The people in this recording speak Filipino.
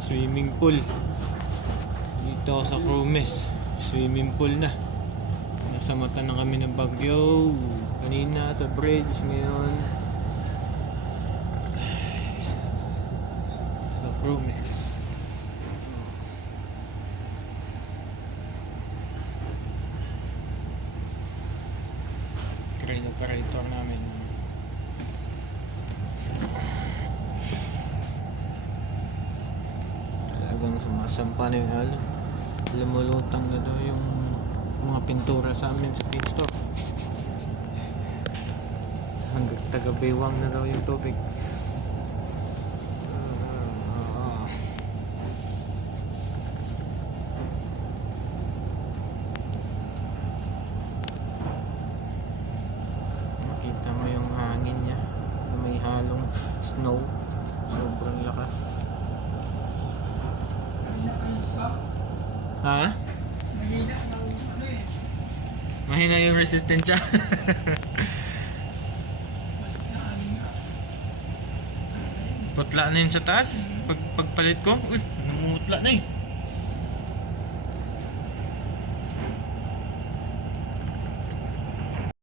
swimming pool. Dito ako sa Cromes. Swimming pool na. Nasa mata na kami ng bagyo. Kanina sa bridge, ngayon sa Cromes. Crane operator namin. Talagang sumasampa na yung ano, lumulutang na daw yung mga pintura sa amin sa pit stop. Hanggang taga Baywang na daw yung tubig. Makita mo yung hangin niya, may halong snow, sobrang lakas. Ha? Mahina yung resistensya. Putla na yun sa taas. Pagpalit ko, uy, namumutla na eh.